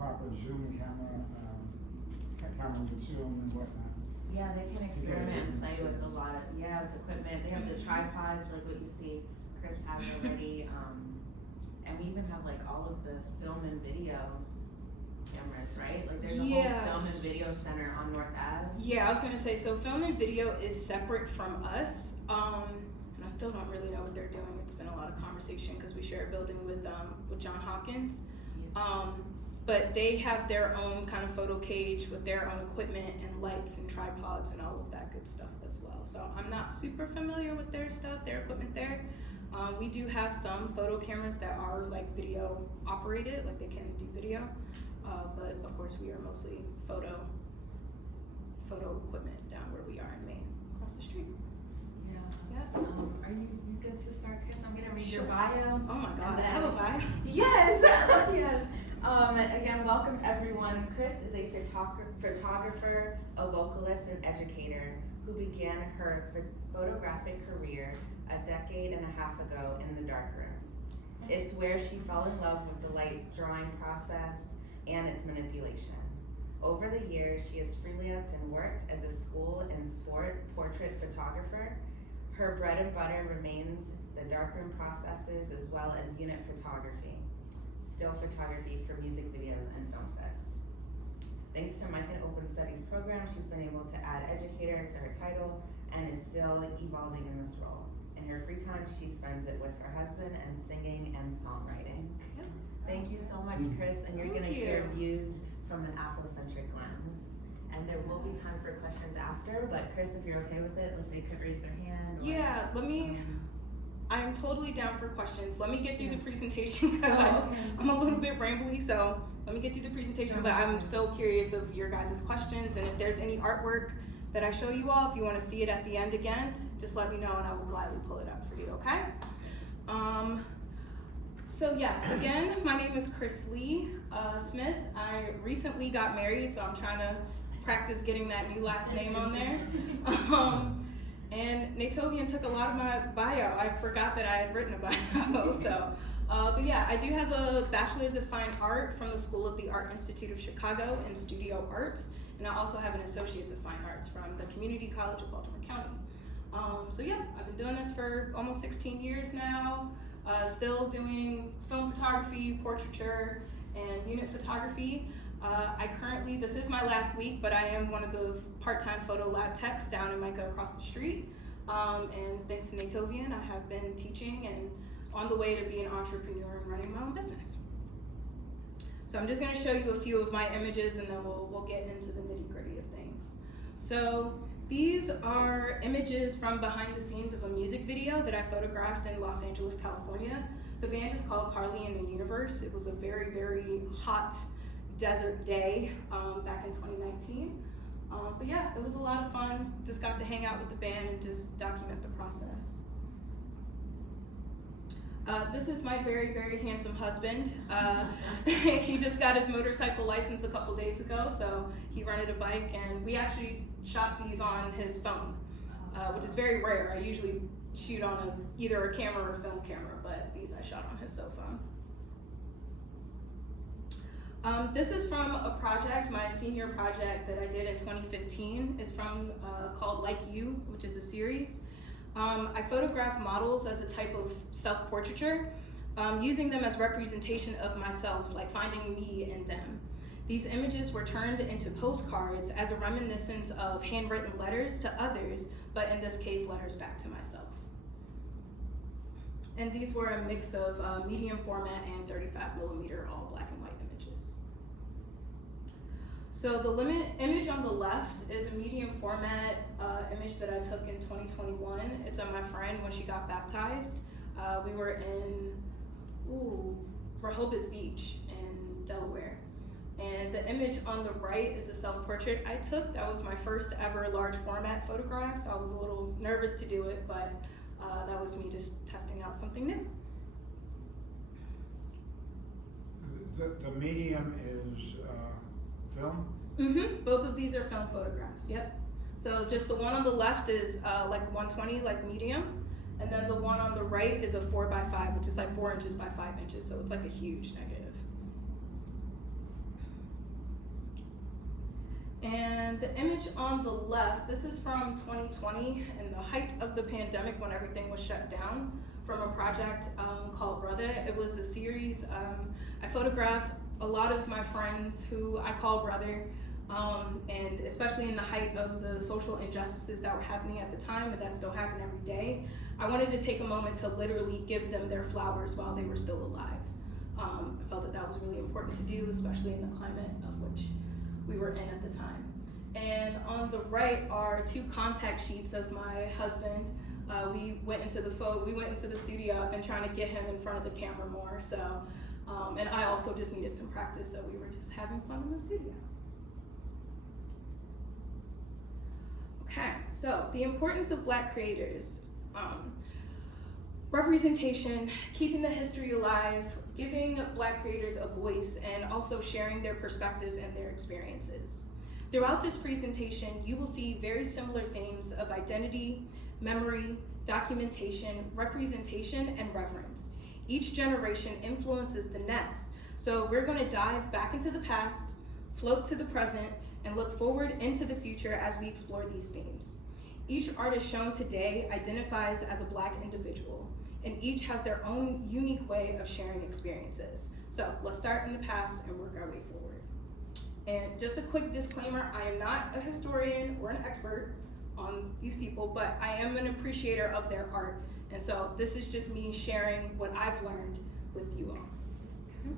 proper Zoom camera, camera with Zoom and whatnot. Yeah, they can experiment and play with a lot of, with equipment. They have the tripods, like what you see Kris has already, and we even have like all of the film and video cameras, right? Like there's a whole film and video center on North Ave. Yeah, I was gonna say, so film and video is separate from us, and I still don't really know what they're doing. It's been a lot of conversation because we share a building with John Hopkins. Yeah. But they have their own kind of photo cage with their own equipment and lights and tripods and all of that good stuff as well. So I'm not super familiar with their stuff, their equipment there. We do have some photo cameras that are like video operated, like they can do video. But of course we are mostly photo equipment down where we are in Maine, across the street. Yeah. Are you good to start, Kris? I'm gonna read your bio. Oh my God, I have a bio? Yes, yes. Again, welcome everyone. Kris is a photographer, a vocalist, and educator who began her photographic career a decade and a half ago in the darkroom. It's where she fell in love with the light drawing process and its manipulation. Over the years, she has freelanced and worked as a school and sport portrait photographer. Her bread and butter remains the darkroom processes as well as unit photography, still photography for music videos and film sets. Thanks to MICA Open Studies program, she's been able to add educator to her title and is still evolving in this role. In her free time, she spends it with her husband and singing and songwriting. Yep. Thank you so much, Kris, and you're gonna hear views from an Afrocentric lens. And there will be time for questions after, but Kris, if you're okay with it, if they could raise their hand. Or, yeah, I'm totally down for questions. Let me get through the presentation because I'm a little bit rambly, so let me get through the presentation, but I'm so curious of your guys' questions, and if there's any artwork that I show you all, if you want to see it at the end again, just let me know and I will gladly pull it up for you, okay? So yes, again, my name is Kris Lee Smith. I recently got married, so I'm trying to practice getting that new last name on there. And Natovian took a lot of my bio. I forgot that I had written a bio. So, but yeah, I do have a Bachelor's of Fine Art from the School of the Art Institute of Chicago in Studio Arts. And I also have an Associate's of Fine Arts from the Community College of Baltimore County. So yeah, I've been doing this for almost 16 years now. Still doing film photography, portraiture, and unit photography. This is my last week, but I am one of the part-time photo lab techs down in MICA across the street. And thanks to Natovian, I have been teaching and on the way to be an entrepreneur and running my own business. So I'm just gonna show you a few of my images and then we'll get into the nitty-gritty of things. So these are images from behind the scenes of a music video that I photographed in Los Angeles, California. The band is called Carly and the Universe. It was a very, very hot desert day back in 2019. But yeah, it was a lot of fun. Just got to hang out with the band and just document the process. This is my very, very handsome husband. He just got his motorcycle license a couple days ago, so he rented a bike, and we actually shot these on his phone, which is very rare. I usually shoot on either a camera or a film camera, but these I shot on his cell phone. This is from a project, my senior project that I did in 2015. It's from called Like You, which is a series. I photograph models as a type of self-portraiture, using them as representation of myself, like finding me in them. These images were turned into postcards as a reminiscence of handwritten letters to others, but in this case, letters back to myself. And these were a mix of medium format and 35mm all black and white images. So the image on the left is a medium format image that I took in 2021. It's of my friend when she got baptized. We were in Rehoboth Beach in Delaware. And the image on the right is a self-portrait I took. That was my first ever large format photograph, so I was a little nervous to do it, but that was me just testing out something new. The medium is film? Mm-hmm. Both of these are film photographs, yep. So just the one on the left is like 120, like medium, and then the one on the right is a 4x5, which is like 4 inches by 5 inches, so it's like a huge negative. And the image on the left, this is from 2020 in the height of the pandemic when everything was shut down, from a project called Brother. It was a series. I photographed a lot of my friends who I call brother, and especially in the height of the social injustices that were happening at the time, and that still happen every day. I wanted to take a moment to literally give them their flowers while they were still alive. I felt that that was really important to do, especially in the climate of which we were in at the time. And on the right are two contact sheets of my husband. We went into the studio. I've been trying to get him in front of the camera more. So, and I also just needed some practice. So we were just having fun in the studio. Okay, so the importance of Black creators. Representation, keeping the history alive, giving Black creators a voice, and also sharing their perspective and their experiences. Throughout this presentation, you will see very similar themes of identity, memory, documentation, representation, and reverence. Each generation influences the next, so we're going to dive back into the past, float to the present, and look forward into the future as we explore these themes. Each artist shown today identifies as a Black individual, and each has their own unique way of sharing experiences. So let's start in the past and work our way forward. And just a quick disclaimer, I am not a historian or an expert on these people, but I am an appreciator of their art. And so this is just me sharing what I've learned with you all. Okay.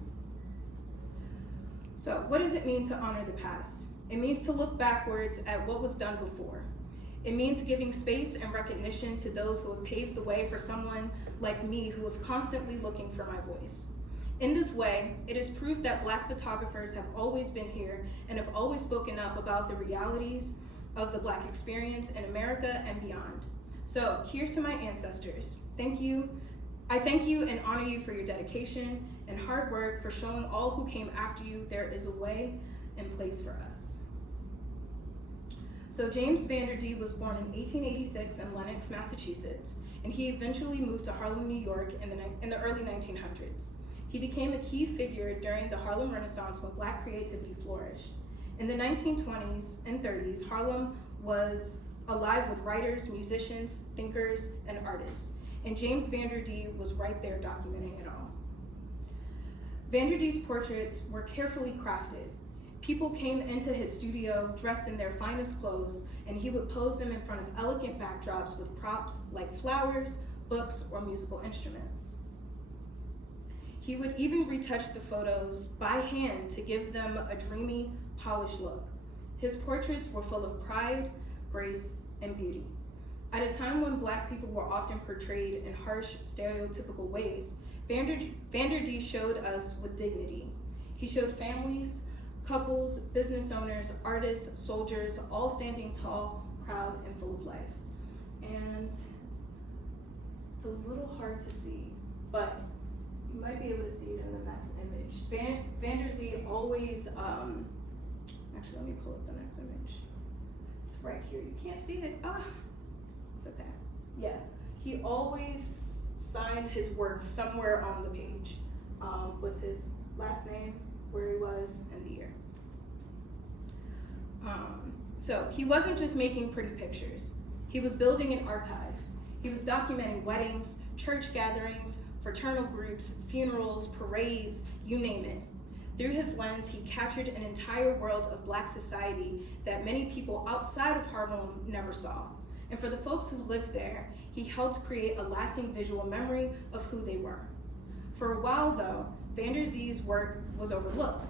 So what does it mean to honor the past? It means to look backwards at what was done before. It means giving space and recognition to those who have paved the way for someone like me who was constantly looking for my voice. In this way, it is proof that Black photographers have always been here and have always spoken up about the realities of the Black experience in America and beyond. So here's to my ancestors. Thank you. I thank you and honor you for your dedication and hard work, for showing all who came after you there is a way and place for us. So James Vanderdee was born in 1886 in Lenox, Massachusetts, and he eventually moved to Harlem, New York in the early 1900s. He became a key figure during the Harlem Renaissance when Black creativity flourished. In the 1920s and 30s, Harlem was alive with writers, musicians, thinkers, and artists, and James Vanderdee was right there documenting it all. Vanderdee's portraits were carefully crafted. People came into his studio dressed in their finest clothes, and he would pose them in front of elegant backdrops with props like flowers, books, or musical instruments. He would even retouch the photos by hand to give them a dreamy, polished look. His portraits were full of pride, grace, and beauty. At a time when Black people were often portrayed in harsh, stereotypical ways, Vanderdee showed us with dignity. He showed families, couples, business owners, artists, soldiers, all standing tall, proud, and full of life. And it's a little hard to see, but you might be able to see it in the next image. Vanderdee always, actually let me pull up the next image. It's right here, you can't see it, it's okay. Yeah, he always signed his work somewhere on the page with his last name, where he was, and the year. So he wasn't just making pretty pictures. He was building an archive. He was documenting weddings, church gatherings, fraternal groups, funerals, parades, you name it. Through his lens, he captured an entire world of Black society that many people outside of Harlem never saw. And for the folks who lived there, he helped create a lasting visual memory of who they were. For a while though, Vanderdee's work was overlooked.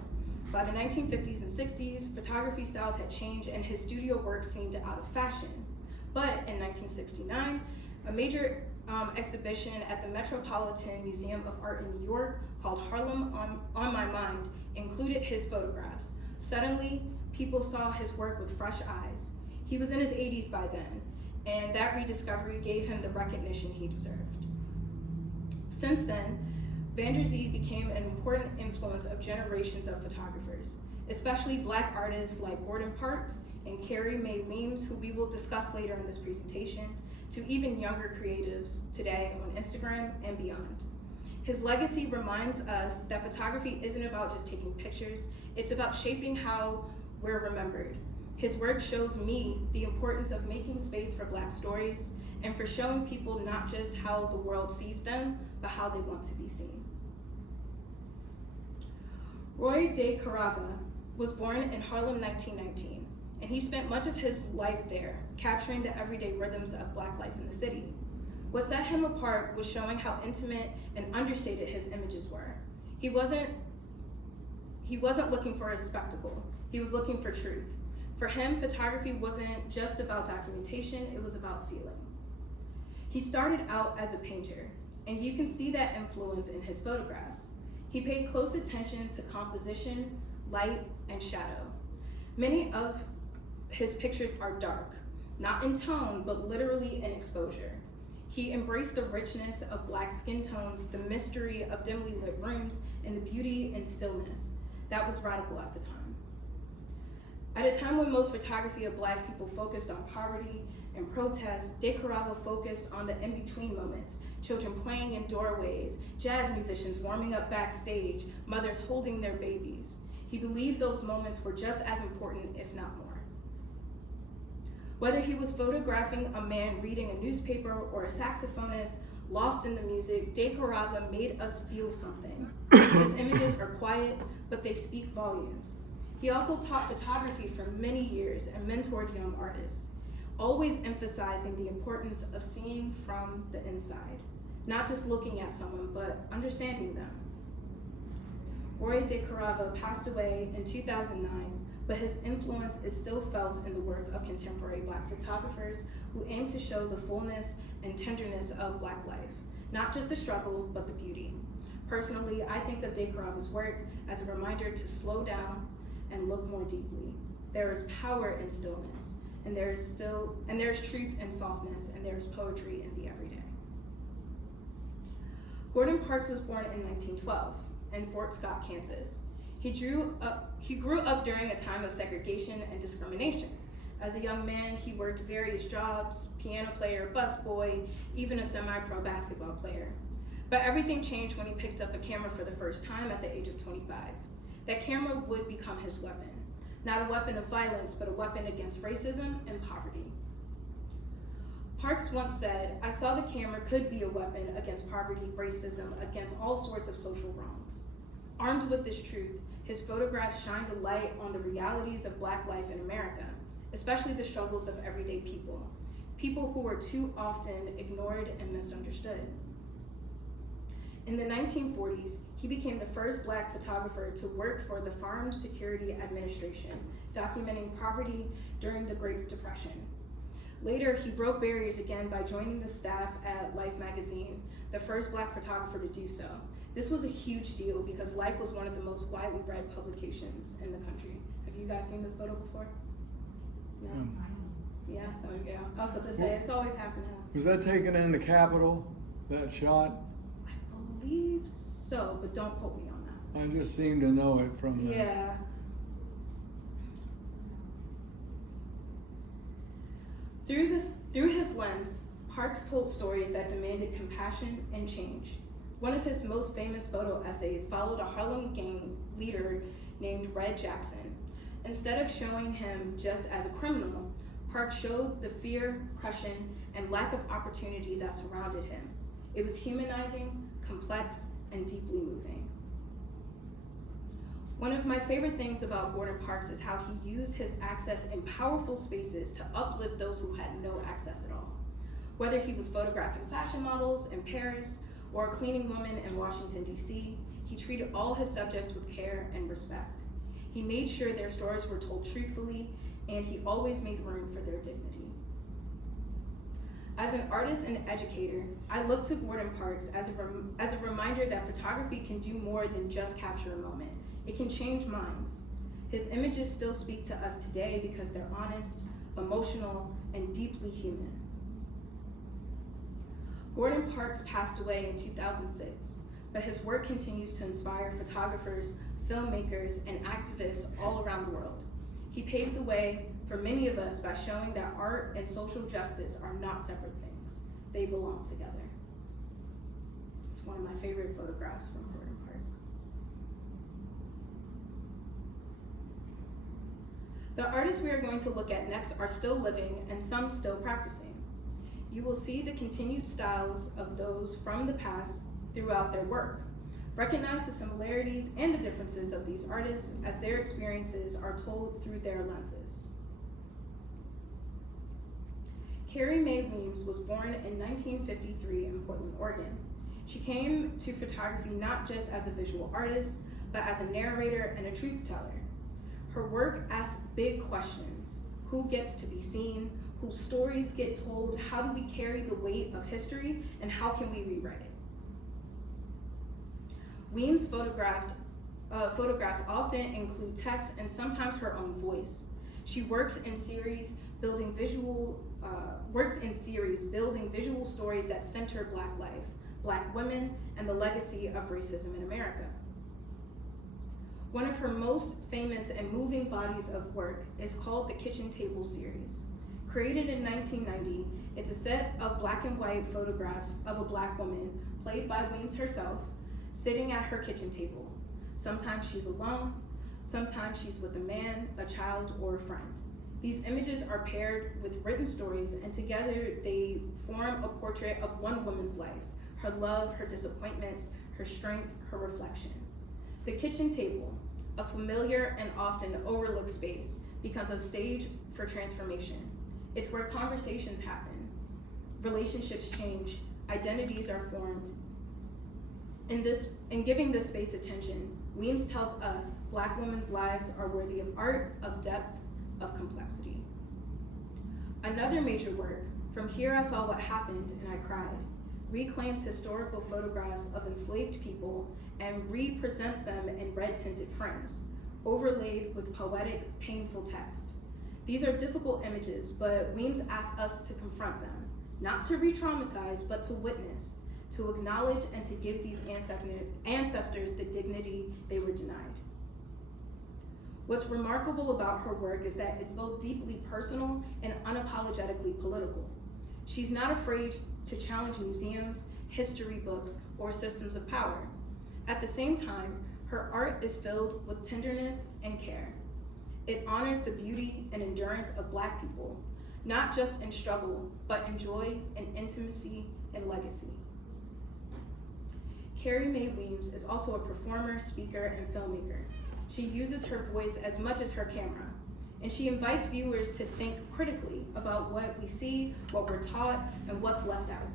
By the 1950s and 60s, photography styles had changed and his studio work seemed out of fashion. But in 1969, a major exhibition at the Metropolitan Museum of Art in New York called Harlem on My Mind included his photographs. Suddenly, people saw his work with fresh eyes. He was in his 80s by then, and that rediscovery gave him the recognition he deserved. Since then, Vanderdee became an important influence of generations of photographers, especially Black artists like Gordon Parks and Carrie Mae Weems, who we will discuss later in this presentation, to even younger creatives today on Instagram and beyond. His legacy reminds us that photography isn't about just taking pictures, it's about shaping how we're remembered. His work shows me the importance of making space for Black stories and for showing people not just how the world sees them, but how they want to be seen. Roy de Carava was born in Harlem, 1919, and he spent much of his life there, capturing the everyday rhythms of Black life in the city. What set him apart was showing how intimate and understated his images were. He wasn't looking for a spectacle, he was looking for truth. For him, photography wasn't just about documentation, it was about feeling. He started out as a painter, and you can see that influence in his photographs. He paid close attention to composition, light, and shadow. Many of his pictures are dark, not in tone, but literally in exposure. He embraced the richness of Black skin tones, the mystery of dimly lit rooms, and the beauty and stillness. That was radical at the time. At a time when most photography of Black people focused on poverty and protest, de Carava focused on the in-between moments, children playing in doorways, jazz musicians warming up backstage, mothers holding their babies. He believed those moments were just as important, if not more. Whether he was photographing a man reading a newspaper or a saxophonist lost in the music, de Carava made us feel something. His images are quiet, but they speak volumes. He also taught photography for many years and mentored young artists, always emphasizing the importance of seeing from the inside, not just looking at someone, but understanding them. Roy de Carava passed away in 2009, but his influence is still felt in the work of contemporary Black photographers who aim to show the fullness and tenderness of Black life, not just the struggle, but the beauty. Personally, I think of de Carava's work as a reminder to slow down and look more deeply. There is power in stillness, and there is truth in softness, and there is poetry in the everyday. Gordon Parks was born in 1912 in Fort Scott, Kansas. He grew up during a time of segregation and discrimination. As a young man, he worked various jobs: piano player, busboy, even a semi-pro basketball player. But everything changed when he picked up a camera for the first time at the age of 25. That camera would become his weapon. Not a weapon of violence, but a weapon against racism and poverty. Parks once said, "I saw the camera could be a weapon against poverty, racism, against all sorts of social wrongs." Armed with this truth, his photographs shined a light on the realities of Black life in America, especially the struggles of everyday people who were too often ignored and misunderstood. In the 1940s, he became the first Black photographer to work for the Farm Security Administration, documenting poverty during the Great Depression. Later, he broke barriers again by joining the staff at Life magazine, the first Black photographer to do so. This was a huge deal because Life was one of the most widely read publications in the country. Have you guys seen this photo before? No? Yeah, so yeah. I was about to say, it's always happened now. Was that taken in the Capitol, that shot? I believe so, but don't quote me on that. I just seem to know it from the... Yeah. Through his lens, Parks told stories that demanded compassion and change. One of his most famous photo essays followed a Harlem gang leader named Red Jackson. Instead of showing him just as a criminal, Parks showed the fear, oppression, and lack of opportunity that surrounded him. It was humanizing, complex, and deeply moving. One of my favorite things about Gordon Parks is how he used his access in powerful spaces to uplift those who had no access at all. Whether he was photographing fashion models in Paris or a cleaning woman in Washington, D.C., he treated all his subjects with care and respect. He made sure their stories were told truthfully, and he always made room for their dignity. As an artist and educator, I look to Gordon Parks as a reminder that photography can do more than just capture a moment. It can change minds. His images still speak to us today because they're honest, emotional, and deeply human. Gordon Parks passed away in 2006, but his work continues to inspire photographers, filmmakers, and activists all around the world. He paved the way for many of us by showing that art and social justice are not separate things. They belong together. It's one of my favorite photographs from Gordon Parks. The artists we are going to look at next are still living and some still practicing. You will see the continued styles of those from the past throughout their work. Recognize the similarities and the differences of these artists as their experiences are told through their lenses. Carrie Mae Weems was born in 1953 in Portland, Oregon. She came to photography not just as a visual artist, but as a narrator and a truth teller. Her work asks big questions. Who gets to be seen? Whose stories get told? How do we carry the weight of history? And how can we rewrite it? Weems' photographs often include text and sometimes her own voice. She works in series building visual stories that center Black life, Black women, and the legacy of racism in America. One of her most famous and moving bodies of work is called the Kitchen Table series. Created in 1990, it's a set of black and white photographs of a Black woman, played by Weems herself, sitting at her kitchen table. Sometimes she's alone, sometimes she's with a man, a child, or a friend. These images are paired with written stories, and together they form a portrait of one woman's life, her love, her disappointments, her strength, her reflection. The kitchen table, a familiar and often overlooked space, becomes a stage for transformation. It's where conversations happen, relationships change, identities are formed. In giving this space attention, Weems tells us Black women's lives are worthy of art, of depth, of complexity. Another major work, From Here I Saw What Happened and I Cried, reclaims historical photographs of enslaved people and represents them in red-tinted frames, overlaid with poetic, painful text. These are difficult images, but Weems asks us to confront them, not to re-traumatize, but to witness, to acknowledge and to give these ancestors the dignity they were denied. What's remarkable about her work is that it's both deeply personal and unapologetically political. She's not afraid to challenge museums, history books, or systems of power. At the same time, her art is filled with tenderness and care. It honors the beauty and endurance of Black people, not just in struggle, but in joy and intimacy and legacy. Carrie Mae Weems is also a performer, speaker, and filmmaker. She uses her voice as much as her camera, and she invites viewers to think critically about what we see, what we're taught, and what's left out,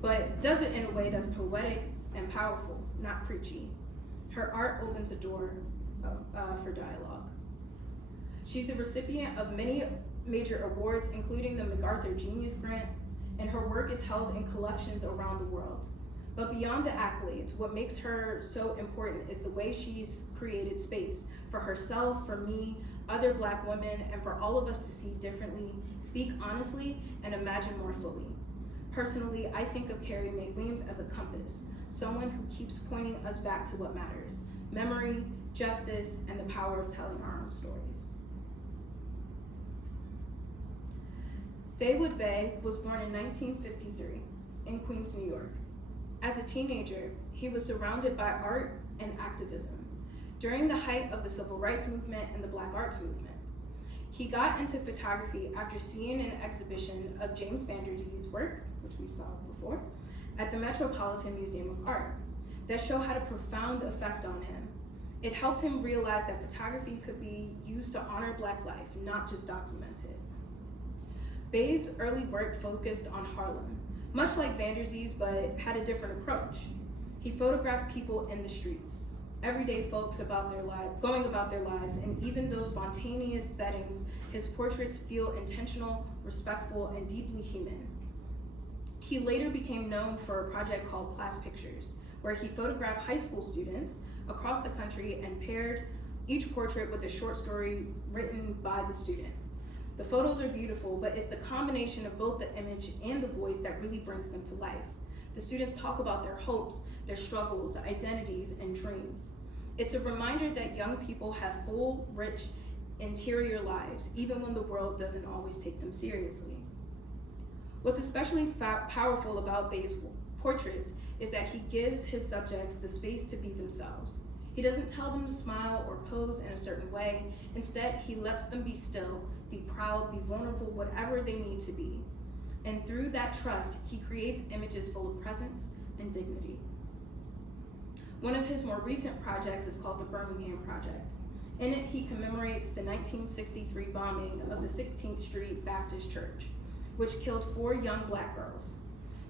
but does it in a way that's poetic and powerful, not preachy. Her art opens a door for dialogue. She's the recipient of many major awards, including the MacArthur Genius Grant, and her work is held in collections around the world. But beyond the accolades, what makes her so important is the way she's created space for herself, for me, other Black women, and for all of us to see differently, speak honestly, and imagine more fully. Personally, I think of Carrie Mae Weems as a compass, someone who keeps pointing us back to what matters: memory, justice, and the power of telling our own stories. Dawood Bey was born in 1953 in Queens, New York. As a teenager, he was surrounded by art and activism during the height of the Civil Rights Movement and the Black Arts Movement. He got into photography after seeing an exhibition of James Vanderdee's work, which we saw before, at the Metropolitan Museum of Art, that show had a profound effect on him. It helped him realize that photography could be used to honor Black life, not just document it. Bey's early work focused on Harlem, much like Vanderzee's, but had a different approach. He photographed people in the streets, everyday folks going about their lives, and even those spontaneous settings, his portraits feel intentional, respectful, and deeply human. He later became known for a project called Class Pictures, where he photographed high school students across the country and paired each portrait with a short story written by the student. The photos are beautiful, but it's the combination of both the image and the voice that really brings them to life. The students talk about their hopes, their struggles, identities, and dreams. It's a reminder that young people have full, rich, interior lives, even when the world doesn't always take them seriously. What's especially powerful about Bey's portraits is that he gives his subjects the space to be themselves. He He doesn't tell them to smile or pose in a certain way. Instead, he lets them be still, be proud, be vulnerable, whatever they need to be. And through that trust, he creates images full of presence and dignity. One of his more recent projects is called the Birmingham Project. In it, he commemorates the 1963 bombing of the 16th Street Baptist Church, which killed 4 young Black girls.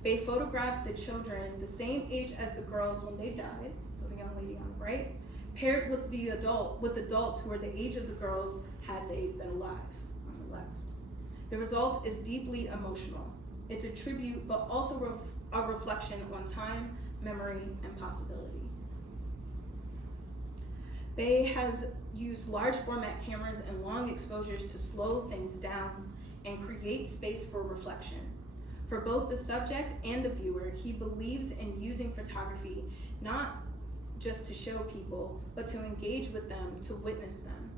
They photographed the children the same age as the girls when they died, so the young lady on the right, paired with adults who were the age of the girls had they been alive on the left. The result is deeply emotional. It's a tribute, but also a reflection on time, memory, and possibility. Bay has used large format cameras and long exposures to slow things down and create space for reflection. For both the subject and the viewer, he believes in using photography not just to show people, but to engage with them, to witness them.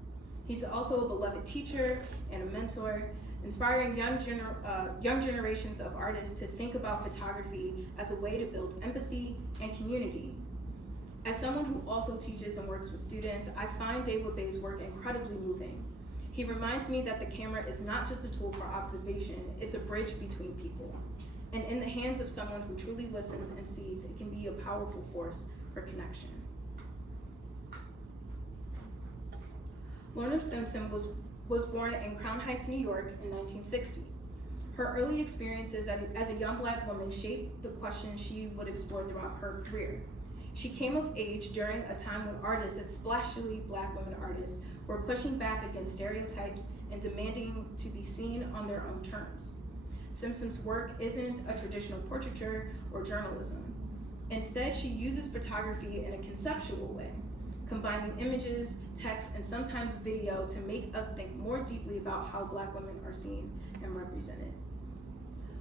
He's also a beloved teacher and a mentor, inspiring young generations of artists to think about photography as a way to build empathy and community. As someone who also teaches and works with students, I find David Bay's work incredibly moving. He reminds me that the camera is not just a tool for observation, it's a bridge between people. And in the hands of someone who truly listens and sees, it can be a powerful force for connection. Lorna Simpson was born in Crown Heights, New York in 1960. Her early experiences as a young Black woman shaped the questions she would explore throughout her career. She came of age during a time when artists, especially Black women artists, were pushing back against stereotypes and demanding to be seen on their own terms. Simpson's work isn't a traditional portraiture or journalism. Instead, she uses photography in a conceptual way, combining images, text, and sometimes video to make us think more deeply about how Black women are seen and represented.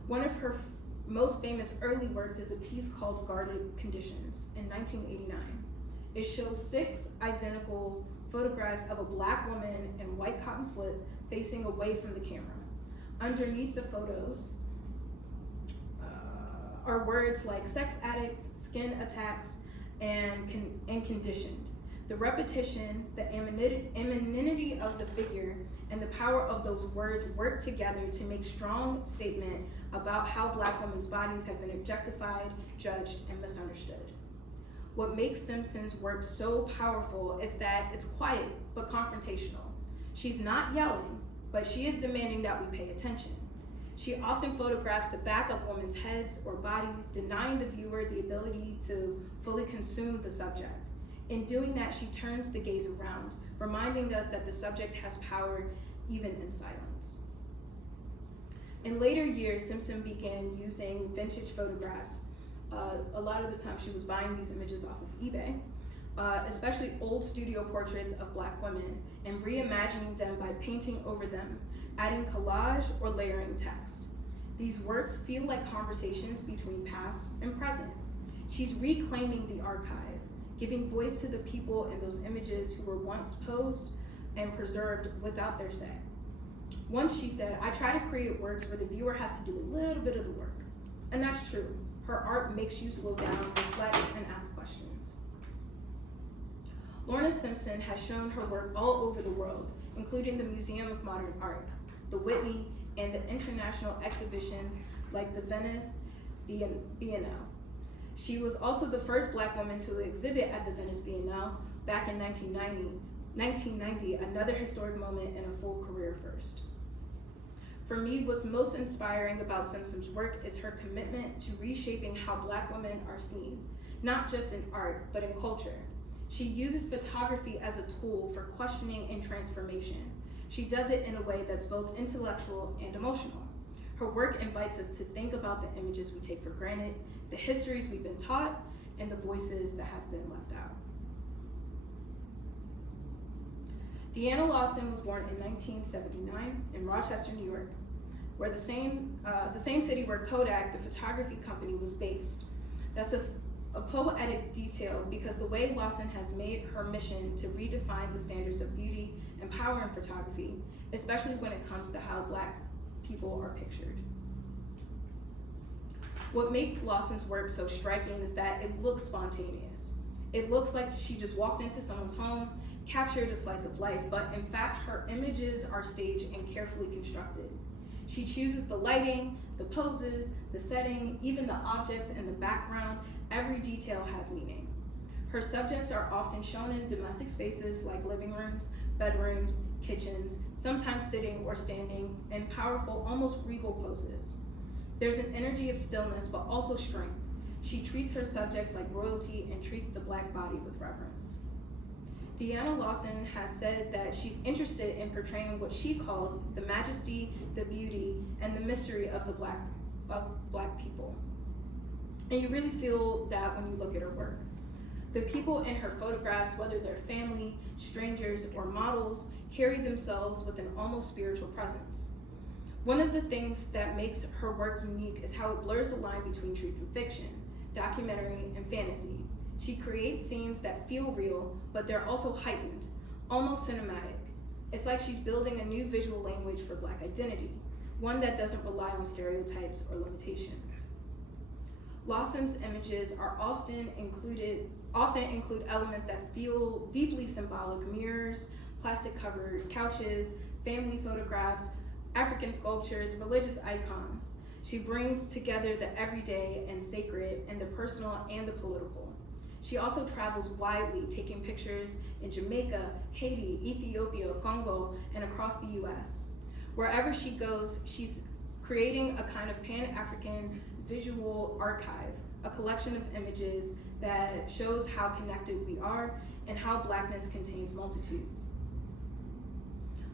One of her most famous early works is a piece called Guarded Conditions in 1989. It shows 6 identical photographs of a Black woman in white cotton slip facing away from the camera. Underneath the photos are words like sex addicts, skin attacks, and conditioned. The repetition, the anonymity of the figure, and the power of those words work together to make strong statement about how Black women's bodies have been objectified, judged, and misunderstood. What makes Simpson's work so powerful is that it's quiet but confrontational. She's not yelling, but she is demanding that we pay attention. She often photographs the back of women's heads or bodies, denying the viewer the ability to fully consume the subject. In doing that, she turns the gaze around, reminding us that the subject has power even in silence. In later years, Simpson began using vintage photographs. A lot of the time she was buying these images off of eBay, especially old studio portraits of Black women, and reimagining them by painting over them, adding collage or layering text. These works feel like conversations between past and present. She's reclaiming the archive, giving voice to the people in those images who were once posed and preserved without their say. Once she said, "I try to create works where the viewer has to do a little bit of the work." And that's true. Her art makes you slow down, reflect, and ask questions. Lorna Simpson has shown her work all over the world, including the Museum of Modern Art, the Whitney, and the international exhibitions like the Venice Biennale. She was also the first Black woman to exhibit at the Venice Biennale back in 1990, another historic moment and a full career first. For me, what's most inspiring about Simpson's work is her commitment to reshaping how Black women are seen, not just in art, but in culture. She uses photography as a tool for questioning and transformation. She does it in a way that's both intellectual and emotional. Her work invites us to think about the images we take for granted, the histories we've been taught, and the voices that have been left out. Deanna Lawson was born in 1979 in Rochester, New York, where the same city where Kodak, the photography company, was based. That's a poetic detail because the way Lawson has made her mission to redefine the standards of beauty and power in photography, especially when it comes to how Black people are pictured. What makes Lawson's work so striking is that it looks spontaneous. It looks like she just walked into someone's home, captured a slice of life, but in fact, her images are staged and carefully constructed. She chooses the lighting, the poses, the setting, even the objects in the background. Every detail has meaning. Her subjects are often shown in domestic spaces like living rooms, bedrooms, kitchens, sometimes sitting or standing in powerful, almost regal poses. There's an energy of stillness, but also strength. She treats her subjects like royalty and treats the Black body with reverence. Deanna Lawson has said that she's interested in portraying what she calls the majesty, the beauty, and the mystery of the Black people. And you really feel that when you look at her work. The people in her photographs, whether they're family, strangers, or models, carry themselves with an almost spiritual presence. One of the things that makes her work unique is how it blurs the line between truth and fiction, documentary and fantasy. She creates scenes that feel real, but they're also heightened, almost cinematic. It's like she's building a new visual language for Black identity, one that doesn't rely on stereotypes or limitations. Lawson's images are often include elements that feel deeply symbolic: mirrors, plastic-covered couches, family photographs, African sculptures, religious icons. She brings together the everyday and sacred and the personal and the political. She also travels widely, taking pictures in Jamaica, Haiti, Ethiopia, Congo, and across the US. Wherever she goes, she's creating a kind of Pan-African visual archive, a collection of images that shows how connected we are and how Blackness contains multitudes.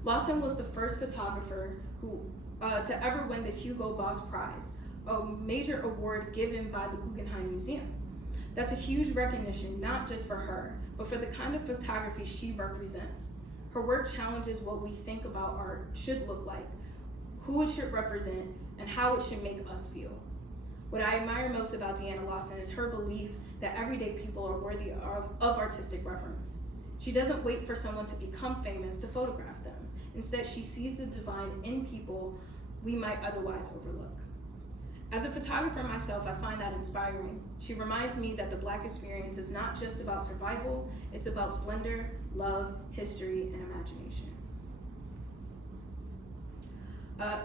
Lawson was the first photographer to ever win the Hugo Boss Prize, a major award given by the Guggenheim Museum. That's a huge recognition, not just for her, but for the kind of photography she represents. Her work challenges what we think about art should look like, who it should represent, and how it should make us feel. What I admire most about Deanna Lawson is her belief that everyday people are worthy of artistic reverence. She doesn't wait for someone to become famous to photograph them. Instead, she sees the divine in people we might otherwise overlook. As a photographer myself, I find that inspiring. She reminds me that the Black experience is not just about survival, it's about splendor, love, history, and imagination.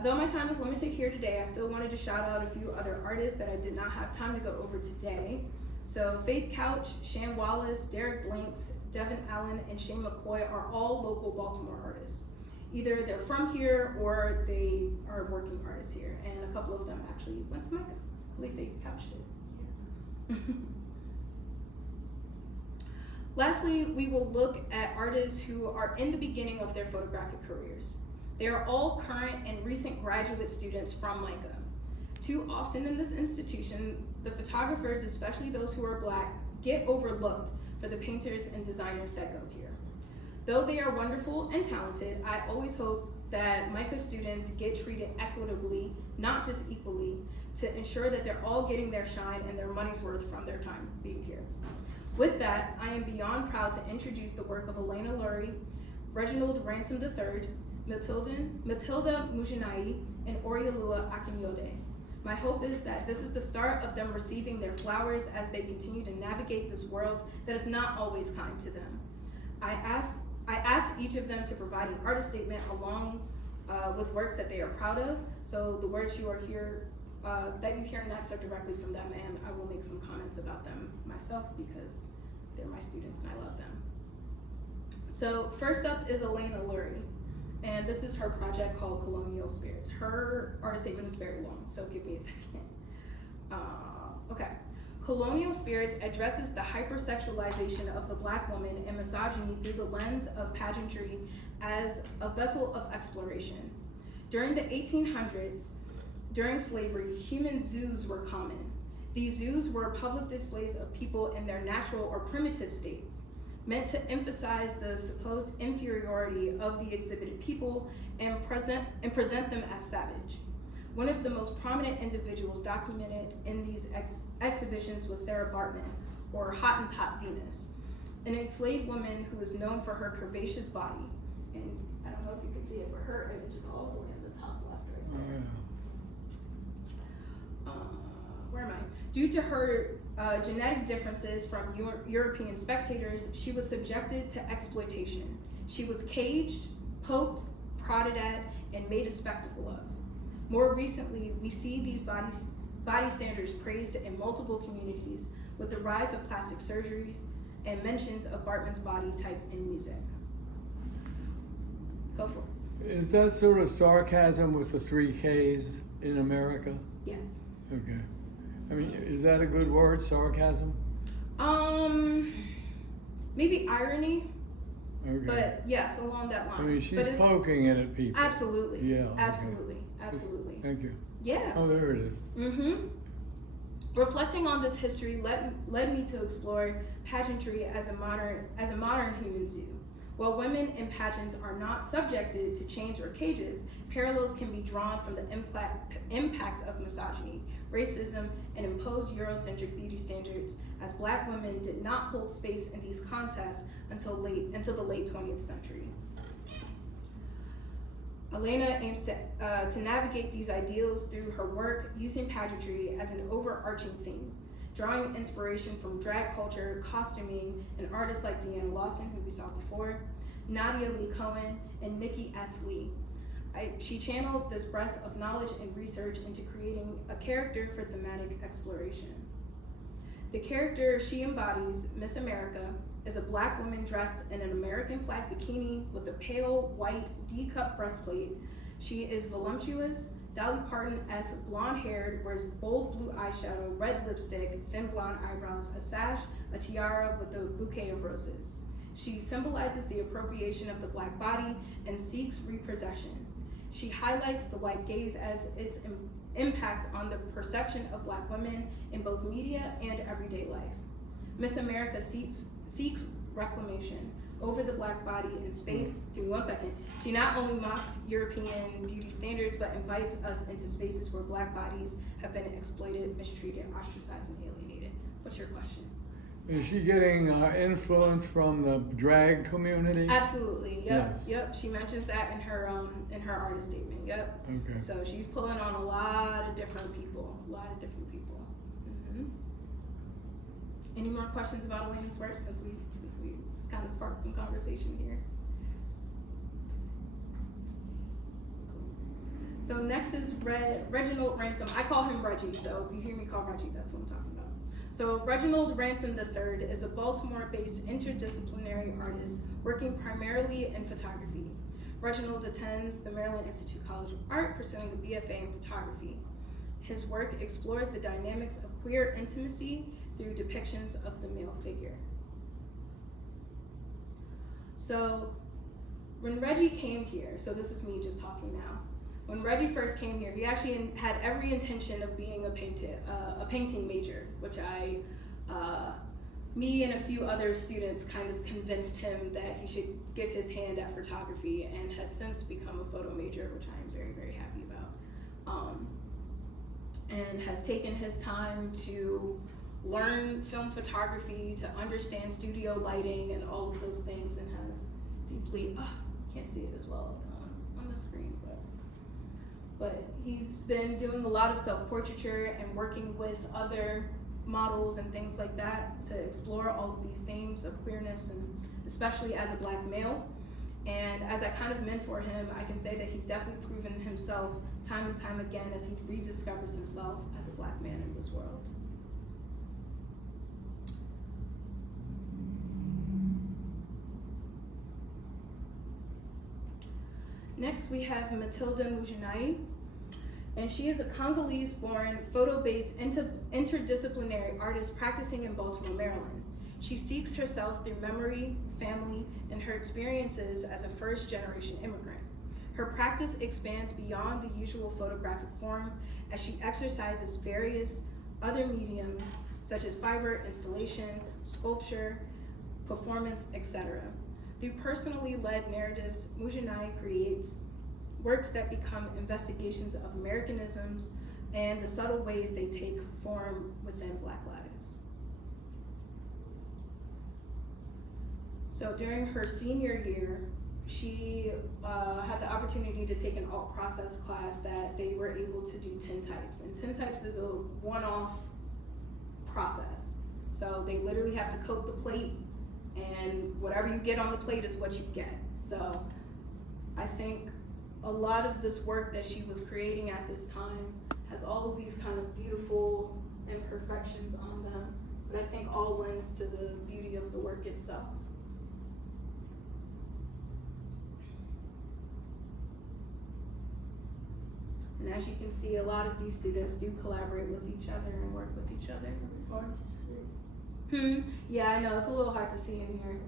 Though my time is limited here today, I still wanted to shout out a few other artists that I did not have time to go over today. So Faith Couch, Shan Wallace, Derek Blinks, Devin Allen, and Shane McCoy are all local Baltimore artists. Either they're from here or they are working artists here, and a couple of them actually went to MICA. I believe Faith Couch did. Yeah. Lastly, we will look at artists who are in the beginning of their photographic careers. They are all current and recent graduate students from MICA. Too often in this institution, the photographers, especially those who are Black, get overlooked for the painters and designers that go here. Though they are wonderful and talented, I always hope that MICA students get treated equitably, not just equally, to ensure that they're all getting their shine and their money's worth from their time being here. With that, I am beyond proud to introduce the work of Elena Lurie, Reginald Ransom III, Matilda Mujinai, and Oriolua Akinyode. My hope is that this is the start of them receiving their flowers as they continue to navigate this world that is not always kind to them. I asked each of them to provide an artist statement along with works that they are proud of. So the words you hear next are directly from them, and I will make some comments about them myself because they're my students and I love them. So first up is Elena Lurie, and this is her project called Colonial Spirits. Her artist statement is very long, so give me a second. Okay. Colonial Spirits addresses the hypersexualization of the Black woman and misogyny through the lens of pageantry as a vessel of exploration. During the 1800s, during slavery, human zoos were common. These zoos were public displays of people in their natural or primitive states, meant to emphasize the supposed inferiority of the exhibited people and present them as savage. One of the most prominent individuals documented in these exhibitions was Sarah Bartman, or Hottentot Venus, an enslaved woman who is known for her curvaceous body. And I don't know if you can see it, but her image is all the way in the top left right there. Due to her genetic differences from European spectators, she was subjected to exploitation. She was caged, poked, prodded at, and made a spectacle of. More recently, we see these body standards praised in multiple communities with the rise of plastic surgeries and mentions of Bartman's body type in music. Go for it. Is that sort of sarcasm with the 3 Ks in America? Yes. Okay. I mean, is that a good word, sarcasm? Maybe irony, Okay. but yes, along that line. I mean, she's poking it at people. Absolutely. Yeah. Okay. Absolutely. Thank you. Yeah. Oh, there it is. Reflecting on this history led me to explore pageantry as a modern human zoo. While women in pageants are not subjected to chains or cages, parallels can be drawn from the impacts of misogyny, racism, and imposed Eurocentric beauty standards, as Black women did not hold space in these contests until the late 20th century. Elena aims to navigate these ideals through her work, using pageantry as an overarching theme, drawing inspiration from drag culture, costuming, and artists like Deanna Lawson, who we saw before, Nadia Lee Cohen, and Nikki S. Lee. She channeled this breadth of knowledge and research into creating a character for thematic exploration. The character she embodies, Miss America, is a Black woman dressed in an American flag bikini with a pale white D-cup breastplate. She is voluptuous, Dolly Parton-esque, blonde-haired, wears bold blue eyeshadow, red lipstick, thin blonde eyebrows, a sash, a tiara with a bouquet of roses. She symbolizes the appropriation of the Black body and seeks repossession. She highlights the white gaze as its impact on the perception of Black women in both media and everyday life. Miss America seeks reclamation over the Black body in space. Give me 1 second. She not only mocks European beauty standards, but invites us into spaces where Black bodies have been exploited, mistreated, ostracized, and alienated. What's your question? Is she getting influence from the drag community? Absolutely. Yep. Yes. Yep. She mentions that in her artist statement. Yep. Okay. So she's pulling on a lot of different people. Any more questions about Elena's work since we kind of sparked some conversation here? So next is Reginald Ransom. I call him Reggie, so if you hear me call Reggie, that's what I'm talking about. So Reginald Ransom III is a Baltimore-based interdisciplinary artist working primarily in photography. Reginald attends the Maryland Institute College of Art, pursuing a BFA in photography. His work explores the dynamics of queer intimacy through depictions of the male figure. So when Reggie came here, so this is me just talking now. When Reggie first came here, he actually had every intention of being a painting major, which me and a few other students kind of convinced him that he should give his hand at photography, and has since become a photo major, which I am very, very happy about. And has taken his time to learn film photography, to understand studio lighting and all of those things, and has deeply, can't see it as well on the screen, but he's been doing a lot of self-portraiture and working with other models and things like that to explore all of these themes of queerness, and especially as a Black male. And as I kind of mentor him, I can say that he's definitely proven himself time and time again as he rediscovers himself as a Black man in this world. Next, we have Matilda Mujinai, and she is a Congolese-born, photo-based, interdisciplinary artist practicing in Baltimore, Maryland. She seeks herself through memory, family, and her experiences as a first-generation immigrant. Her practice expands beyond the usual photographic form as she exercises various other mediums such as fiber, installation, sculpture, performance, etc. Through personally led narratives, Mujinai creates works that become investigations of Americanisms and the subtle ways they take form within Black lives. So during her senior year, she had the opportunity to take an alt process class that they were able to do tintypes. And tintypes is a one-off process. So they literally have to coat the plate, and whatever you get on the plate is what you get. So I think a lot of this work that she was creating at this time has all of these kind of beautiful imperfections on them, but I think all lends to the beauty of the work itself. And as you can see, a lot of these students do collaborate with each other and work with each other. Hard to see. Yeah, I know, it's a little hard to see in here.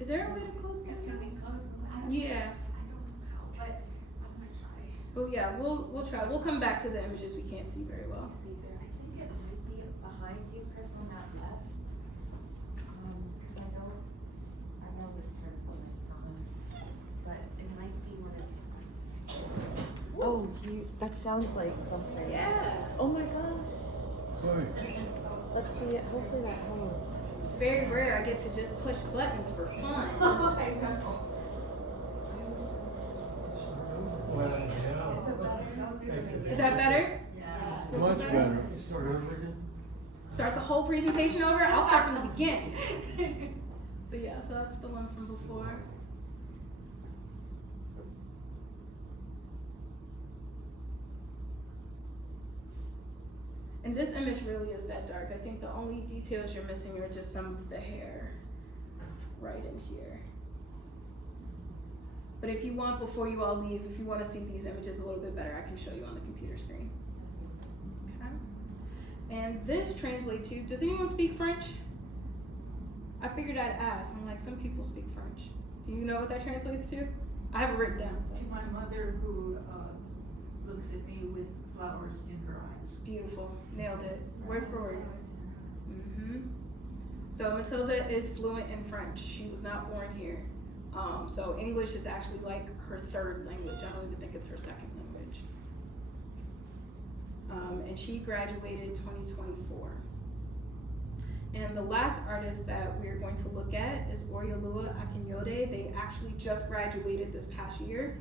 Is there a way to close the Can we windows? close the window? Yeah. I don't know how, but I'm gonna try. Oh yeah, we'll try. We'll come back to the images we can't see very well. See there, I think it might be behind you, Kris, on that left. Cause I know this turns the lights on, but it might be one of these lights. Oh, that sounds like something. Yeah. Oh my gosh. Right. Let's see it, hopefully that holds. It's very rare I get to just push buttons for fun. I know. Is that better? Yeah. Much better. Start the whole presentation over? I'll start from the beginning. But yeah, so that's the one from before. And this image really is that dark. I think the only details you're missing are just some of the hair right in here. But if you want, before you all leave, if you want to see these images a little bit better, I can show you on the computer screen. Okay. And this translates to, does anyone speak French? I figured I'd ask. I'm like, some people speak French. Do you know what that translates to? I have it written down. To my mother who looks at me with flowers in her eyes. Beautiful. Nailed it. Word for word. So Matilda is fluent in French. She was not born here. So English is actually like her third language. I don't even think it's her second language. And she graduated 2024. And the last artist that we're going to look at is Oriolua Akinyode. They actually just graduated this past year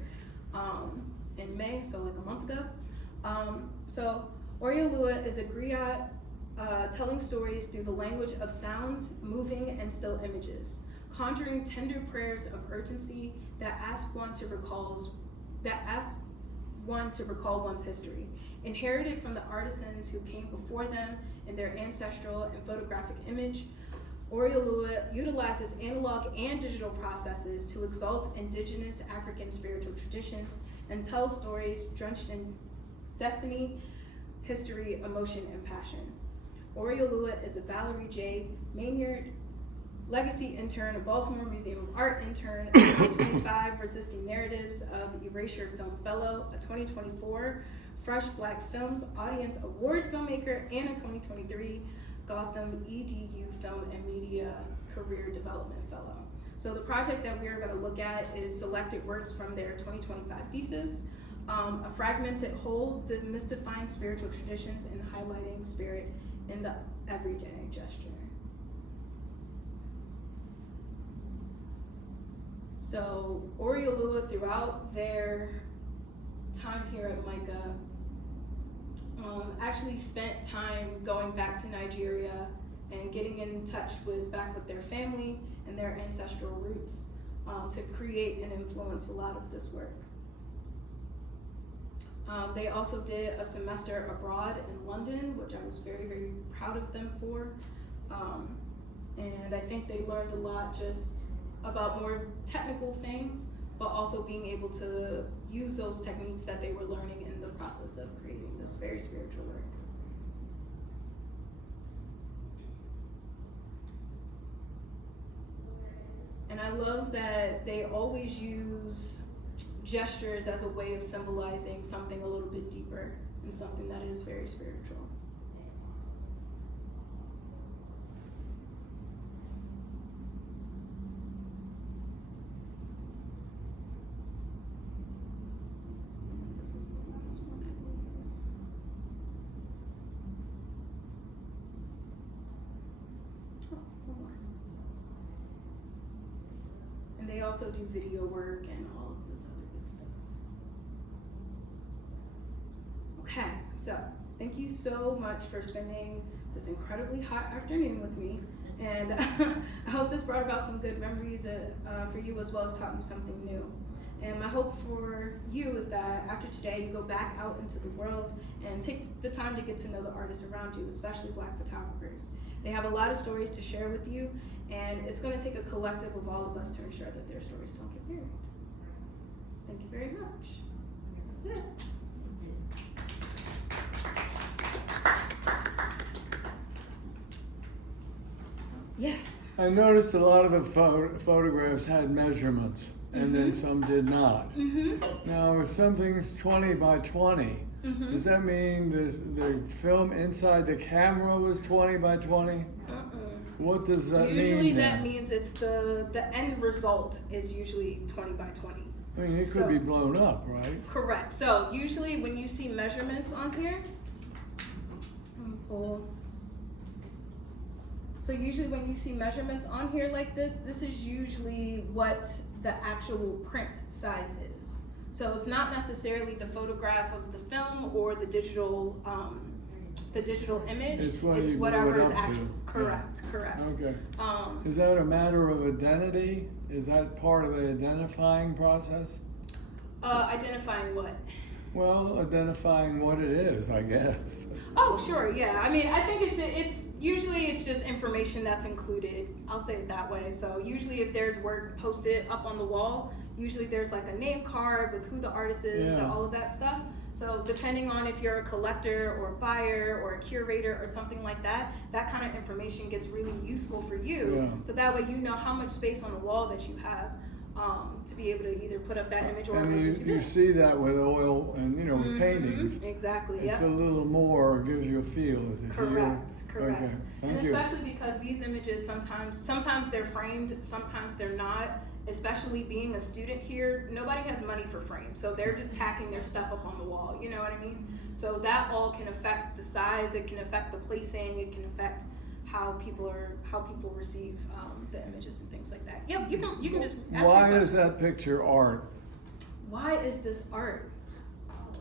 in May, so like a month ago. So Oriolua is a griot telling stories through the language of sound, moving, and still images, conjuring tender prayers of urgency that ask one to recall one's history, inherited from the artisans who came before them in their ancestral and photographic image. Oriolua utilizes analog and digital processes to exalt indigenous African spiritual traditions and tell stories drenched in destiny, history, emotion, and passion. Oriolua is a Valerie J. Maynard Legacy intern, a Baltimore Museum of Art intern, a 2025 Resisting Narratives of Erasure Film Fellow, a 2024 Fresh Black Films Audience Award filmmaker, and a 2023 Gotham EDU Film and Media Career Development Fellow. So the project that we are going to look at is selected works from their 2025 thesis, a fragmented whole, demystifying spiritual traditions and highlighting spirit in the everyday gesture. So Oriolua, throughout their time here at MICA, actually spent time going back to Nigeria and getting in touch back with their family and their ancestral roots to create and influence a lot of this work. They also did a semester abroad in London, which I was very, very proud of them for. And I think they learned a lot just about more technical things, but also being able to use those techniques that they were learning in the process of creating this very spiritual work. And I love that they always use gestures as a way of symbolizing something a little bit deeper and something that is very spiritual. This is the last one, I believe. Oh, one more. And they also do video work and all of this other good stuff. Okay, so Thank you so much for spending this incredibly hot afternoon with me. And I hope this brought about some good memories for you, as well as taught you something new. And my hope for you is that after today, you go back out into the world and take the time to get to know the artists around you, especially Black photographers. They have a lot of stories to share with you, and it's going to take a collective of all of us to ensure that their stories don't get buried. Thank you very much. That's it. Yes. I noticed a lot of the photographs had measurements, and then some did not. Now, if something's 20 by 20, does that mean the film inside the camera was 20 by 20? What does that mean? Usually then? that means it's the end result is usually 20 by 20. I mean, it could be blown up, right? Correct. So usually when you see measurements on here, let me pull. So usually when you see measurements on here like this is usually what the actual print size is. So it's not necessarily the photograph of the film or the digital image. It's whatever is actually correct. Correct. Okay. Is that a matter of identity? Is that part of the identifying process? Identifying what? Well, identifying what it is, I guess. Oh, sure, yeah. I mean, I think it's usually just information that's included. I'll say it that way. So usually if there's work posted up on the wall, usually there's like a name card with who the artist is, all of that stuff. So depending on if you're a collector or a buyer or a curator or something like that, that kind of information gets really useful for you. So that way you know how much space on the wall that you have to be able to either put up that image or and you see that with oil and with paintings. Exactly. It's a little more, it gives you a feel. Correct. Okay. And especially because these images sometimes they're framed, sometimes they're not. Especially being a student here, nobody has money for frames, so they're just tacking their stuff up on the wall. You know what I mean? So that all can affect the size. It can affect the placing. It can affect how people receive the images and things like that. Yeah, you can just ask Why me is questions. that picture art? Why is this art?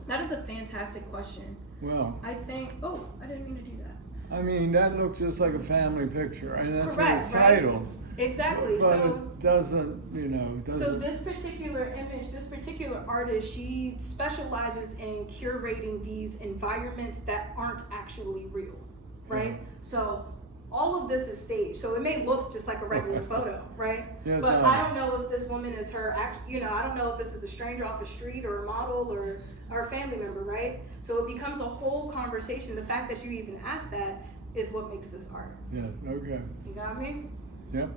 That is a fantastic question. Well, I think. Oh, I didn't mean to do that. I mean, that looks just like a family picture, and that's Correct, what it's right? titled. Exactly. But So it doesn't, So this particular image, this particular artist, she specializes in curating these environments that aren't actually real, right? So all of this is staged, so it may look just like a regular photo, right? Yeah, but I don't know if this woman is her I don't know if this is a stranger off the street or a model or a family member, right? So it becomes a whole conversation. The fact that you even asked that is what makes this art. Yes, okay. You got me? Yep.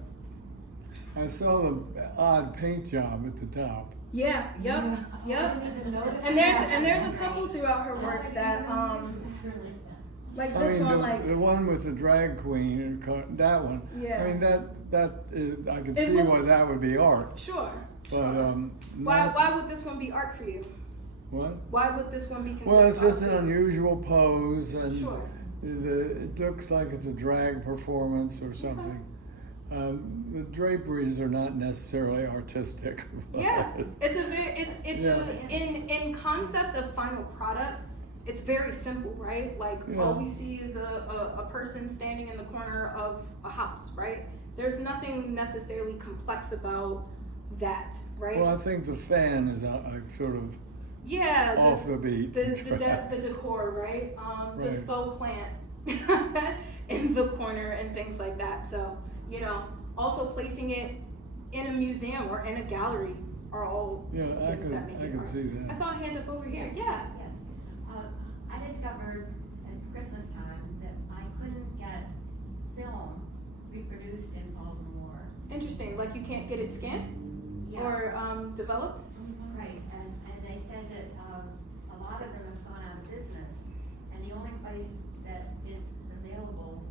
I saw the odd paint job at the top. Yeah, yep. And there's a couple throughout her work that like this one, the one with the drag queen, that one. Yeah. I mean that is, I can It see looks- why that would be art. Sure. But Why would this one be art for you? What? Why would this one be considered Well, it's just art an for you? unusual pose, and Sure. it looks like it's a drag performance or something. The draperies are not necessarily artistic. Yeah, in concept of final product, it's very simple, right? Like all we see is a person standing in the corner of a house, right? There's nothing necessarily complex about that, right? Well, I think the fan is sort of off the beat. The decor, right? This Right. faux plant in the corner and things like that. So, also placing it in a museum or in a gallery are all things that make I it can art. see that. I saw a hand up over here. Yeah. Yes. I discovered at Christmas time that I couldn't get film reproduced in Baltimore. Interesting. Like you can't get it scanned Yeah. or developed. Right, and they said that a lot of them have gone out of business, and the only place that is available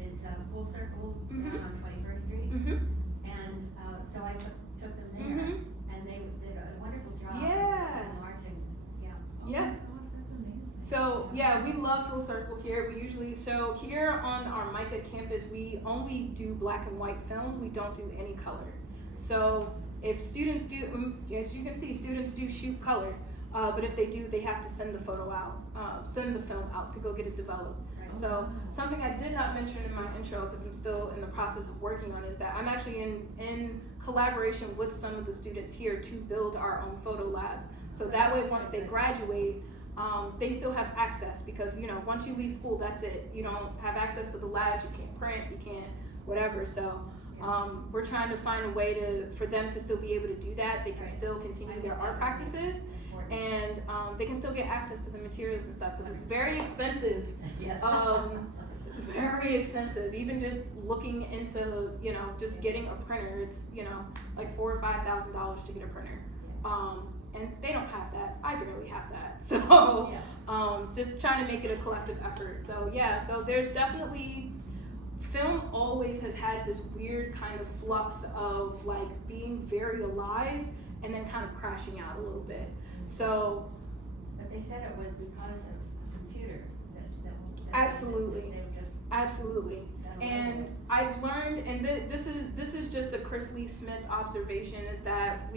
is Full Circle down on 21st Street. Mm-hmm. And so I took them there, and they did a wonderful job Yeah. of enlarging. Yeah. Yeah. Gosh, that's amazing. So yeah, we love Full Circle here. So here on our MICA campus, we only do black and white film. We don't do any color. So if students do, as you can see, students do shoot color. But if they do, they have to send the film out to go get it developed. Right. So something I did not mention in my intro, because I'm still in the process of working on, is that I'm actually in collaboration with some of the students here to build our own photo lab. So that way, once they graduate, they still have access, because once you leave school, that's it. You don't have access to the labs. You can't print. You can't whatever. So we're trying to find a way for them to still be able to do that. They can still continue their art practices, and they can still get access to the materials and stuff, because it's very expensive. Yes. It's very expensive. Even just looking into just getting a printer, it's like $4,000 or $5,000 to get a printer. And they don't have that. I barely have that. So just trying to make it a collective effort. So yeah, so there's definitely, film always has had this weird kind of flux of like being very alive and then kind of crashing out a little bit. So But they said it was because of computers. Absolutely. Absolutely. That And I've learned, and this is just a Kris Lee Smith observation, is that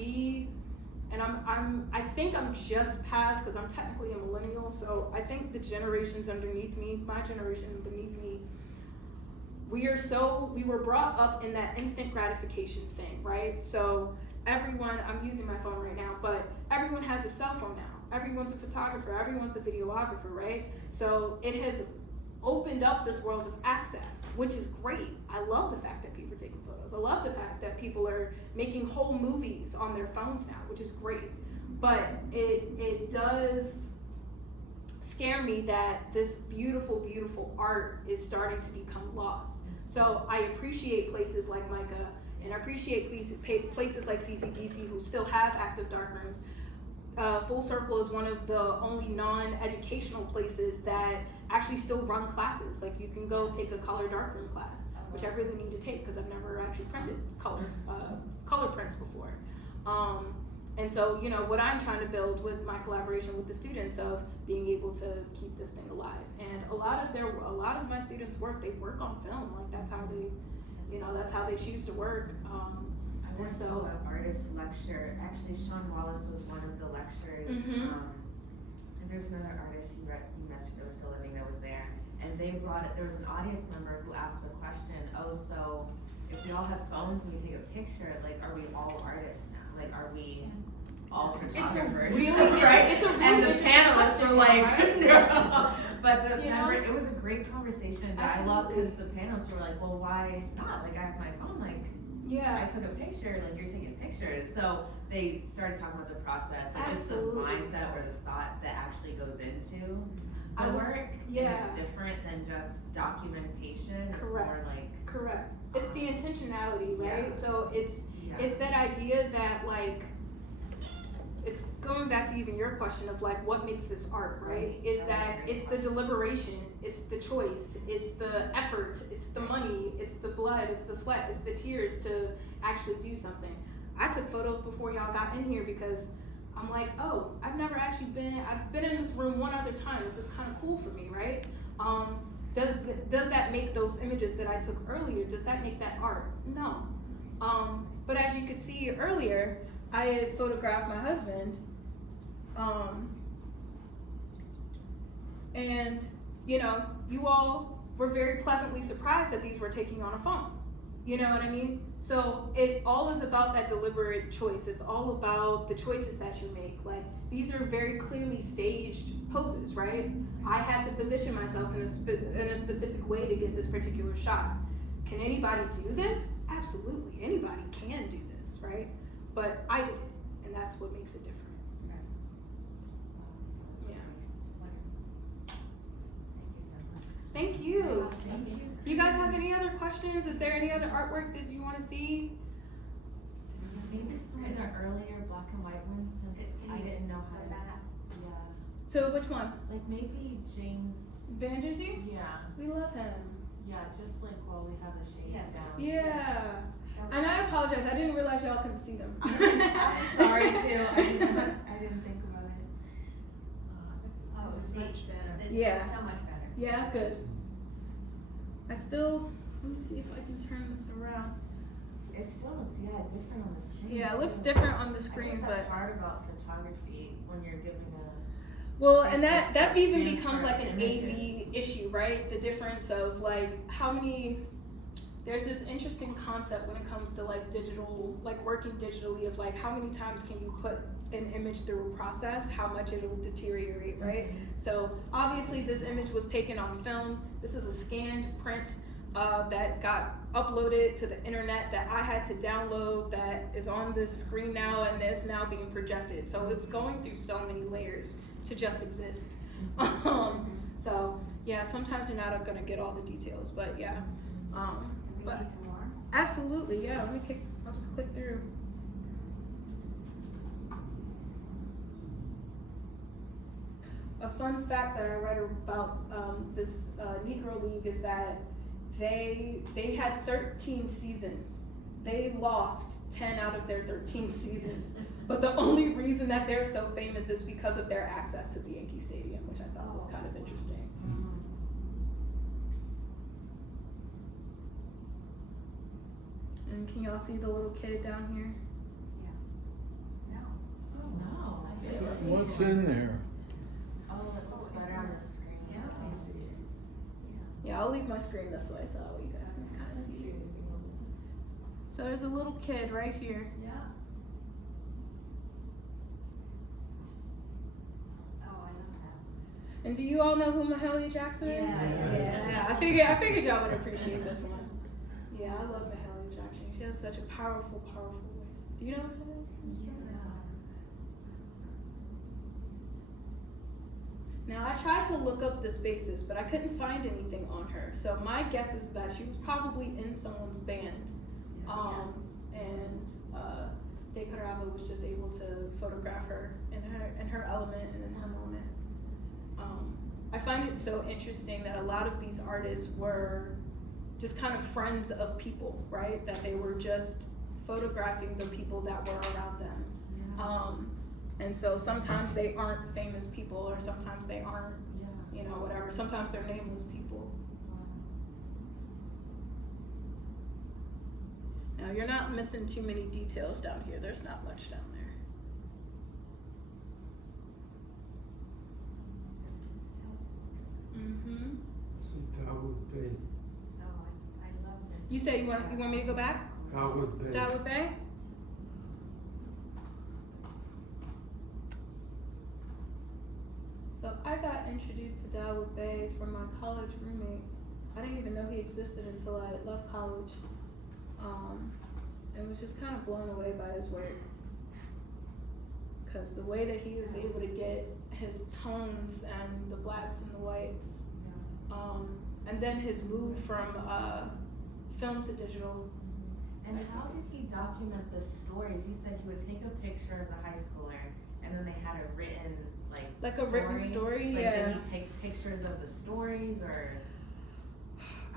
I think I'm just past, because I'm technically a millennial, so I think the generations underneath me, my generation beneath me, we were brought up in that instant gratification thing, right? So everyone, I'm using my phone right now, but everyone has a cell phone now. Everyone's a photographer, everyone's a videographer, right? So it has opened up this world of access, which is great. I love the fact that people are taking photos. I love the fact that people are making whole movies on their phones now, which is great. But it does scare me that this beautiful, beautiful art is starting to become lost. So I appreciate places like MICA, and I appreciate places like CCDC who still have active darkrooms. Full Circle is one of the only non-educational places that actually still run classes. Like you can go take a color darkroom class, which I really need to take because I've never actually printed color prints before. And so, what I'm trying to build with my collaboration with the students of being able to keep this thing alive. And a lot of my students they work on film. Like that's how they choose to work. I went to an artist lecture. Actually, Sean Wallace was one of the lecturers. And there's another artist you mentioned that was still living that was there. And there was an audience member who asked the question, so if we all have phones and we take a picture, like, are we all artists now? Like, are we all photographers? And the panelists were like, no. But it was a great conversation, dialogue, because the panelists were like, well, why not? Like, I have my phone, like, I took a picture, like you're taking pictures. So they started talking about the process, like just the mindset or the thought that actually goes into the work. And it's different than just documentation. It's more like correct. It's the intentionality, right? Yeah. So it's that idea that like it's going back to even your question of like what makes this art, right? Is that it's the deliberation, it's the choice, it's the effort, it's the money, it's the blood, it's the sweat, it's the tears to actually do something. I took photos before y'all got in here because I'm like, I've been in this room one other time. This is kind of cool for me, right? Does that make those images that I took earlier, does that make that art? No. But as you could see earlier, I had photographed my husband, and you all were very pleasantly surprised that these were taking on a phone. You know what I mean? So it all is about that deliberate choice. It's all about the choices that you make. Like these are very clearly staged poses, right? I had to position myself in a specific way to get this particular shot. Can anybody do this? Absolutely, anybody can do this, right? But I did it, and that's what makes it different. Thank you. Thank you. You guys have any other questions? Is there any other artwork that you want to see? maybe some of the earlier black and white ones, since I didn't know how to. Yeah. So which one? Like maybe James. Van Jersey? Yeah. We love him. Yeah, just like while we have the shades Yes. down. Yeah. And I apologize. I didn't realize y'all couldn't see them. I'm sorry too. I didn't think about it. Oh, This is see, much better. It's Yeah. so much better. Yeah, good. Let me see if I can turn this around. It still looks, different on the screen. Yeah, it looks too. different on the I screen, guess but that's hard about photography when you're giving well, Like and that that even transfer becomes like of an images. AV issue, right? The difference of like how many. There's this interesting concept when it comes to like digital, like working digitally, of like how many times can you put an image through a process, how much it'll deteriorate, right? So obviously this image was taken on film. This is a scanned print that got uploaded to the internet that I had to download, that is on this screen now and is now being projected. So it's going through so many layers to just exist. So yeah, sometimes you're not gonna get all the details, but yeah. Can we But see some more? absolutely, yeah. I'll just click through. A fun fact that I read about this Negro League is that they had 13 seasons. They lost 10 out of their 13 seasons. But the only reason that they're so famous is because of their access to the Yankee Stadium, which I thought was kind of interesting. And can y'all see the little kid down here? No. What's in there? Oh, it looks better on the screen. Yeah. I see it. Yeah, I'll leave my screen this way so you guys can kind of see it. So there's a little kid right here. Yeah. Oh, I know that. And do you all know who Mahalia Jackson is? Yeah. Yeah. I figured y'all would appreciate this one. Yeah, I love Mahalia Jackson. She has such a powerful, powerful voice. Do you know who that is? Now I tried to look up the spaces, but I couldn't find anything on her. So my guess is that she was probably in someone's band. And De Carava was just able to photograph her in her element and in her moment. I find it so interesting that a lot of these artists were just kind of friends of people, right? That they were just photographing the people that were around them. And so sometimes they aren't famous people, or sometimes they aren't, you know, whatever. Sometimes they're nameless people. Now you're not missing too many details down here. There's not much down there. Mm-hmm. Dalwood Bay. No, I love this. You say you want me to go back? Dalwood Bay. Dalwood Bay? So I got introduced to Dalwood Bay from my college roommate. I didn't even know he existed until I left college. And was just kind of blown away by his work. Because the way that he was able to get his tones and the blacks and the whites, and then his move from film to digital. And how did he document the stories? You said he would take a picture of the high schooler, and then they had a written Like a written story, Like, yeah. did he take pictures of the stories, or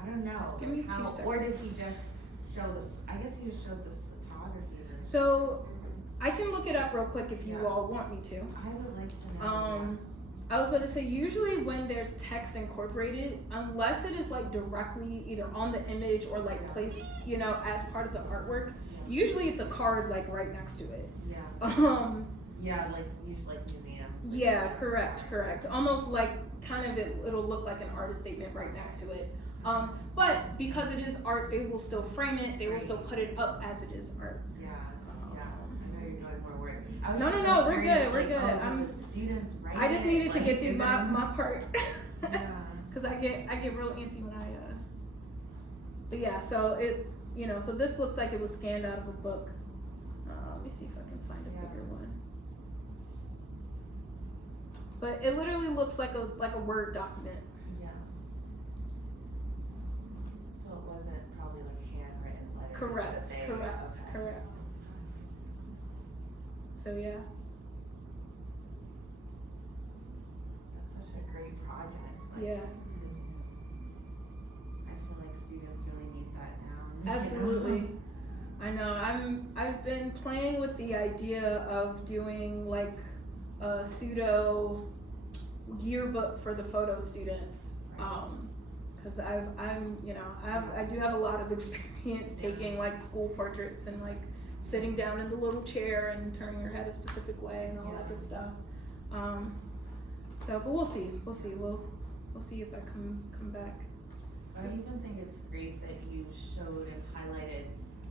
I don't know? Give me 2 seconds. Or did he just show I guess he just showed the photography. So I can look it up real quick if you all want me to. I would like to know. I was about to say, usually when there's text incorporated, unless it is like directly either on the image or like placed, you know, as part of the artwork, usually it's a card like right next to it. Yeah, like usually like museums. Yeah, correct. Almost like kind of it'll look like an artist statement right next to it. But because it is art, they will still frame it. They will still put it up as it is art. Yeah. I know you're doing more work. No, we're good. We're good. I'm the students, right? I just needed to get through my part. Yeah. Cause I get real antsy when I. But yeah, so it so this looks like it was scanned out of a book. Let me see if I can find a bigger one. But it literally looks like a Word document. Yeah. So it wasn't probably like handwritten letters. Correct. So yeah. That's such a great project. Yeah. I feel like students really need that now. Absolutely. I know. I've been playing with the idea of doing like a pseudo yearbook for the photo students. Cause I do have a lot of experience taking like school portraits and like sitting down in the little chair and turning your head a specific way and all that good stuff. But we'll see. We'll see if I come back. I even think it's great that you showed and highlighted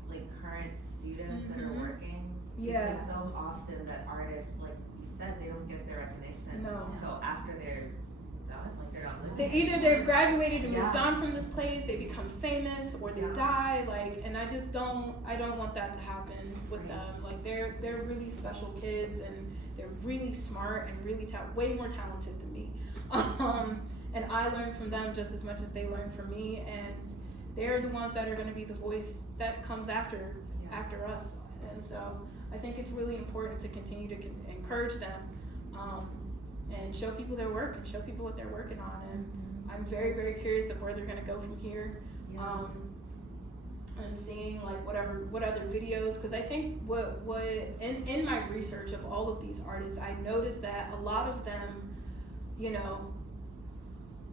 like current students that are working. Yeah. Because so often that artists, like you said, they don't get their recognition until after they're done, like they're not living. They've graduated and moved on from this place, they become famous or they die, like, and I don't want that to happen with them. Like they're really special kids and they're really smart and really way more talented than me. And I learn from them just as much as they learn from me, and they're the ones that are going to be the voice that comes after us. And so I think it's really important to continue to encourage them and show people their work and show people what they're working on. And I'm very, very curious of where they're going to go from here. And seeing like what other videos, because I think what in my research of all of these artists, I noticed that a lot of them,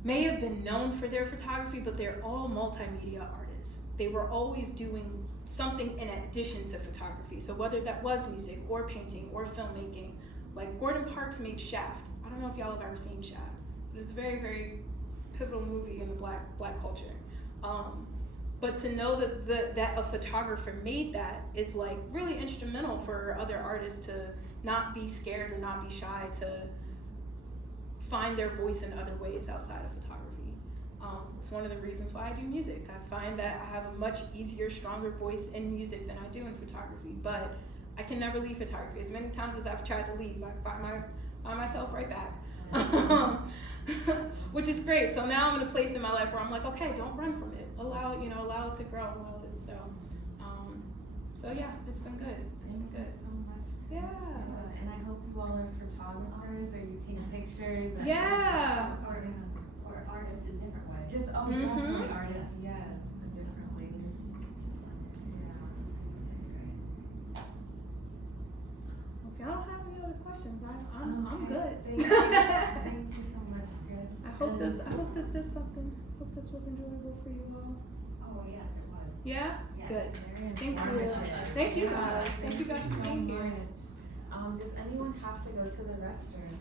may have been known for their photography, but they're all multimedia artists. They were always doing something in addition to photography. So whether that was music or painting or filmmaking, like Gordon Parks made Shaft. I don't know if y'all have ever seen Shaft, but it's a very, very pivotal movie in the black culture. But to know that a photographer made that is like really instrumental for other artists to not be scared or not be shy to find their voice in other ways outside of photography. It's one of the reasons why I do music. I find that I have a much easier, stronger voice in music than I do in photography, but I can never leave photography. As many times as I've tried to leave, I find myself right back. Which is great. So now I'm in a place in my life where I'm like, okay, don't run from it. Allow it to grow, allow it. So yeah, it's been good. Thank you so much. Yeah. And I hope you all are photographers or you take pictures. Yeah. Or artists in different ways. Just definitely artists, yes, in different ways. If y'all don't have any other questions, I'm good. Thank you so much, Kris. I hope this did something. Hope this was enjoyable for you all. Oh, yes, it was. Yeah? Yes. Good. Very Thank you. informative. Thank you guys. Thank you guys for so being here. much. Does anyone have to go to the restroom?